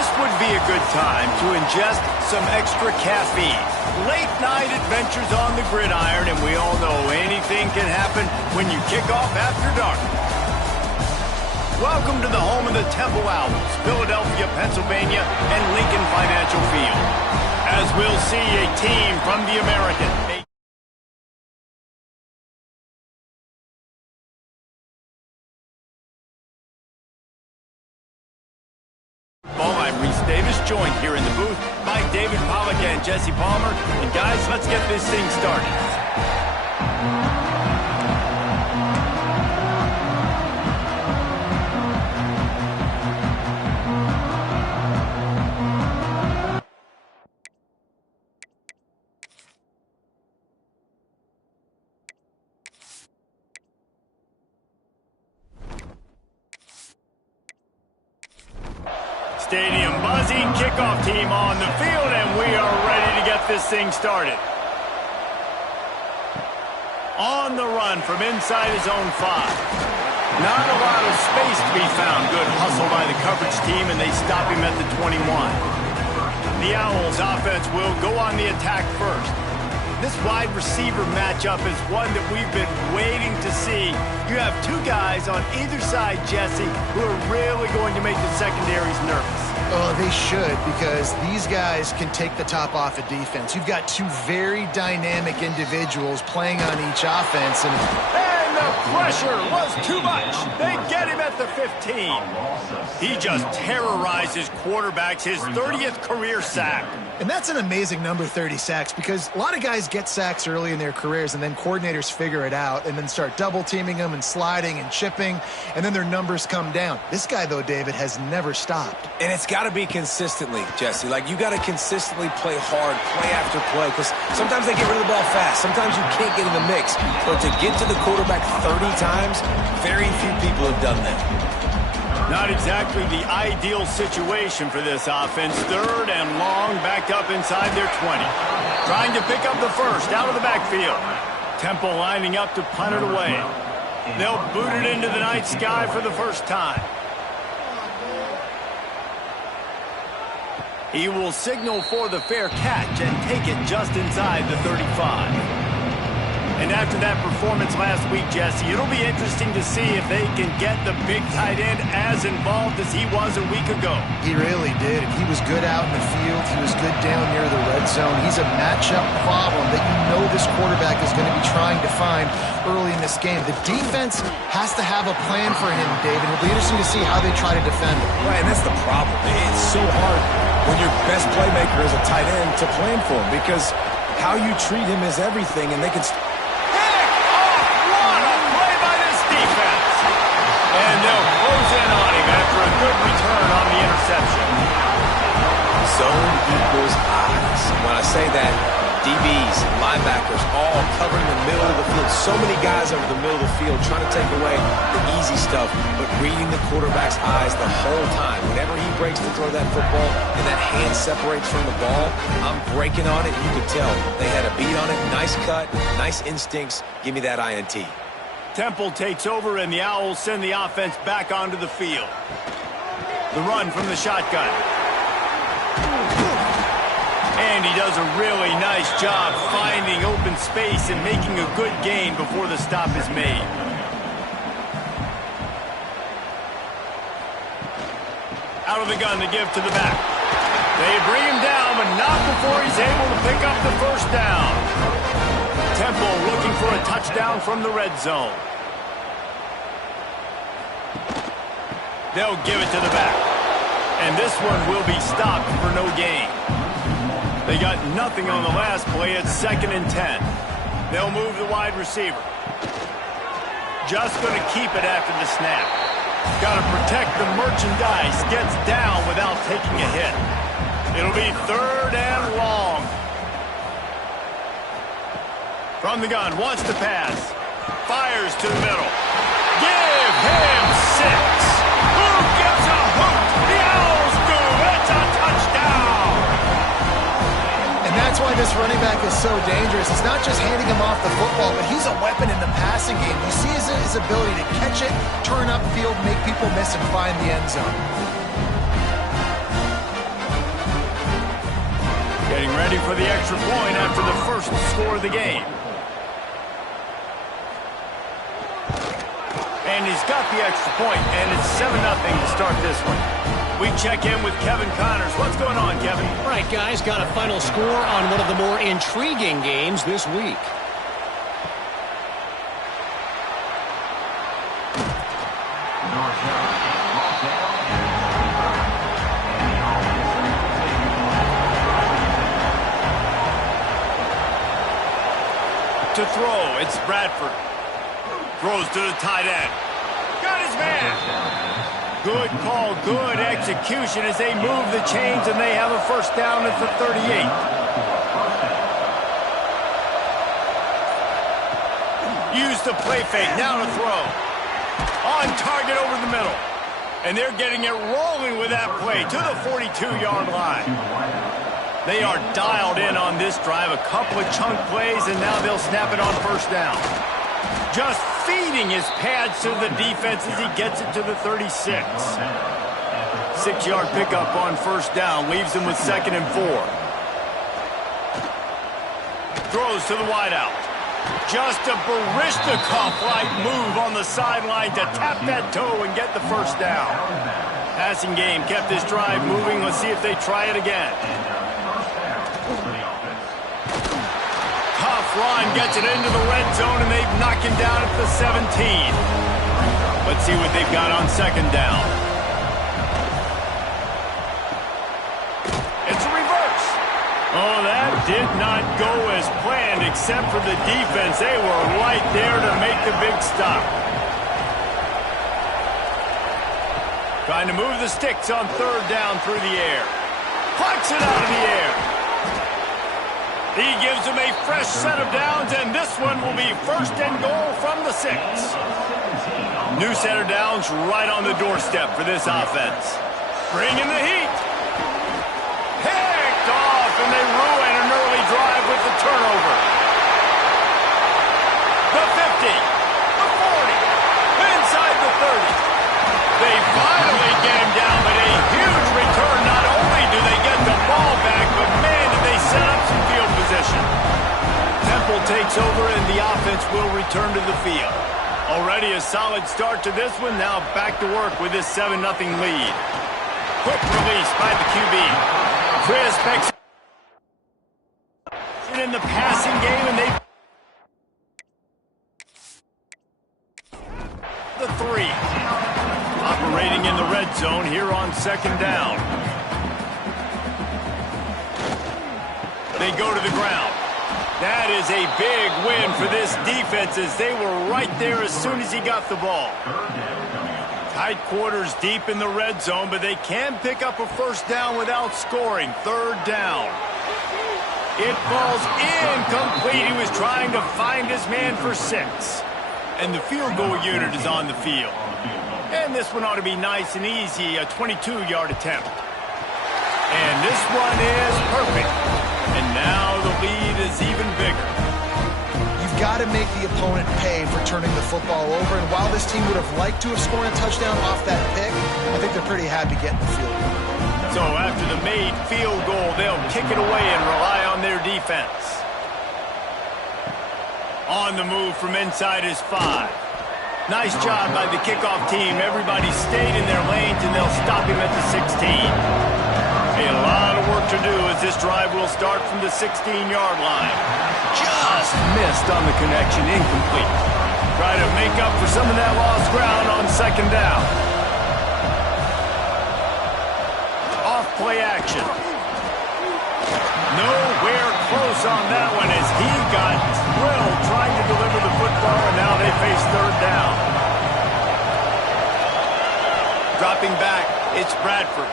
This would be a good time to ingest some extra caffeine. Late night adventures on the gridiron, and we all know anything can happen when you kick off after dark. Welcome to the home of the Temple Owls, Philadelphia, Pennsylvania, and Lincoln Financial Field. As we'll see a team from the American. I'm Reese Davis, joined here in the booth by David Pollack and Jesse Palmer. And guys, let's get this thing started. Stadium buzzing, kickoff team on the field, and we are ready to get this thing started. On the run from inside his own 5. Not a lot of space to be found. Good hustle by the coverage team, and they stop him at the 21. The Owls offense will go on the attack first. This wide receiver matchup is one that we've been waiting to see. You have two guys on either side, Jesse, who are really going to make the secondaries nervous. Oh, they should, because these guys can take the top off of defense. You've got two very dynamic individuals playing on each offense. And the pressure was too much. They get him at the 15. He just terrorizes quarterbacks, his 30th career sack. And that's an amazing number, 30 sacks, because a lot of guys get sacks early in their careers, and then coordinators figure it out and then start double-teaming them and sliding and chipping, and then their numbers come down. This guy, though, David, has never stopped. And it's got to be consistently, Jesse. Like, you got to consistently play hard, play after play, because sometimes they get rid of the ball fast. Sometimes you can't get in the mix. But to get to the quarterback 30 times, very few people have done that. Not exactly the ideal situation for this offense. 3rd and long, backed up inside their 20. Trying to pick up the first out of the backfield. Temple lining up to punt it away. They'll boot it into the night sky for the first time. He will signal for the fair catch and take it just inside the 35. And after that performance last week, Jesse, it'll be interesting to see if they can get the big tight end as involved as he was a week ago. He really did. He was good out in the field. He was good down near the red zone. He's a matchup problem that you know this quarterback is going to be trying to find early in this game. The defense has to have a plan for him, David. It'll be interesting to see how they try to defend him. Right, and that's the problem. It's so hard when your best playmaker is a tight end to plan for him, because how you treat him is everything, and they can... And they'll close in on him after a good return on the interception. Zone equals eyes. When I say that, DBs, linebackers, all covering the middle of the field. So many guys over the middle of the field trying to take away the easy stuff, but reading the quarterback's eyes the whole time. Whenever he breaks to throw that football and that hand separates from the ball, I'm breaking on it. You can tell they had a beat on it. Nice cut, nice instincts. Give me that INT. Temple takes over, and the Owls send the offense back onto the field. The run from the shotgun. And he does a really nice job finding open space and making a good gain before the stop is made. Out of the gun to give to the back. They bring him down, but not before he's able to pick up the first down. Temple looking for a touchdown from the red zone. They'll give it to the back. And this one will be stopped for no gain. They got nothing on the last play. It's 2nd and 10. They'll move the wide receiver. Just going to keep it after the snap. Got to protect the merchandise. Gets down without taking a hit. It'll be 3rd and long. From the gun, wants to pass. Fires to the middle. Give him 6. Who gives a hoot? The Owls do. It's a touchdown. And that's why this running back is so dangerous. It's not just handing him off the football, but he's a weapon in the passing game. You see his ability to catch it, turn upfield, make people miss, and find the end zone. Getting ready for the extra point after the first score of the game. And he's got the extra point, and it's 7-0 to start this one. We check in with Kevin Connors. What's going on, Kevin? All right, guys, got a final score on one of the more intriguing games this week. To throw, it's Bradford. Throws to the tight end. Got his man. Good call, good execution as they move the chains and they have a first down at the 38. Use the play fake, now to throw. On target over the middle. And they're getting it rolling with that play to the 42-yard line. They are dialed in on this drive. A couple of chunk plays, and now they'll snap it on first down. Just feeding his pads to the defense as he gets it to the 36. 6-yard pickup on first down. Leaves him with 2nd and 4. Throws to the wideout. Just a Baryshnikov-like move on the sideline to tap that toe and get the first down. Passing game kept this drive moving. Let's see if they try it again. Tough run gets it into the red zone, and they've knocked him down at the 17. Let's see what they've got on 2nd down. It's a reverse. Oh, that did not go as planned, except for the defense. They were right there to make the big stop. Trying to move the sticks on 3rd down through the air. Plucks it out of the air. He gives them a fresh set of downs, and this one will be 1st and goal from the 6. New set of downs right on the doorstep for this offense. Bringing the heat. Picked off, and they ruin an early drive with the turnover. The 50, the 40, inside the 30. They finally get him down, but a huge return. Not only do they get the ball back, but man, did they set up some field position. Temple takes over, and the offense will return to the field. Already a solid start to this one. Now back to work with this 7-0 lead. Quick release by the QB. Chris picks it in the passing game, and they... The 3. Operating in the red zone here on 2nd down. They go to the ground. That is a big win for this defense as they were right there as soon as he got the ball. Tight quarters deep in the red zone, but they can pick up a first down without scoring. 3rd down. It falls incomplete. He was trying to find his man for 6. And the field goal unit is on the field. And this one ought to be nice and easy, a 22-yard attempt. And this one is perfect. And now the lead is even bigger. You've got to make the opponent pay for turning the football over. And while this team would have liked to have scored a touchdown off that pick, I think they're pretty happy getting the field goal. So after the made field goal, they'll kick it away and rely on their defense. On the move from inside is 5. Nice job by the kickoff team. Everybody stayed in their lanes, and they'll stop him at the 16. A lot of work to do as this drive will start from the 16-yard line. Just missed on the connection, incomplete. Try to make up for some of that lost ground on 2nd down. Off play action. Nowhere close on that one as he got drilled trying to deliver the football, and now they face 3rd down. Dropping back, it's Bradford.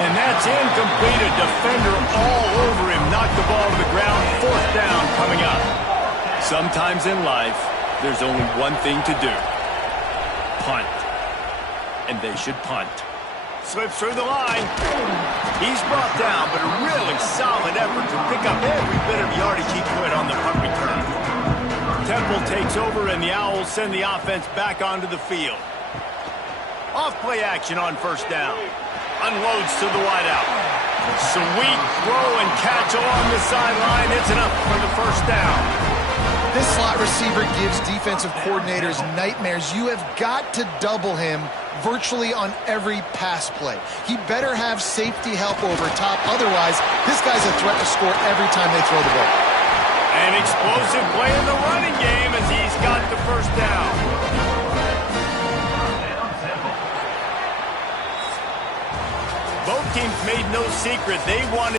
And that's incomplete. A defender all over him. Knocked the ball to the ground. 4th down coming up. Sometimes in life, there's only one thing to do. Punt. And they should punt. Slips through the line. He's brought down, but a really solid effort to pick up every bit of yardage he could on the punt return. Temple takes over, and the Owls send the offense back onto the field. Off play action on 1st down. Unloads to the wideout. Sweet throw and catch along the sideline. It's enough for the first down. This slot receiver gives defensive coordinators nightmares. You have got to double him virtually on every pass play. He better have safety help over top. Otherwise, this guy's a threat to score every time they throw the ball. An explosive play in the running game as he's got the first down. Both teams made no secret they wanted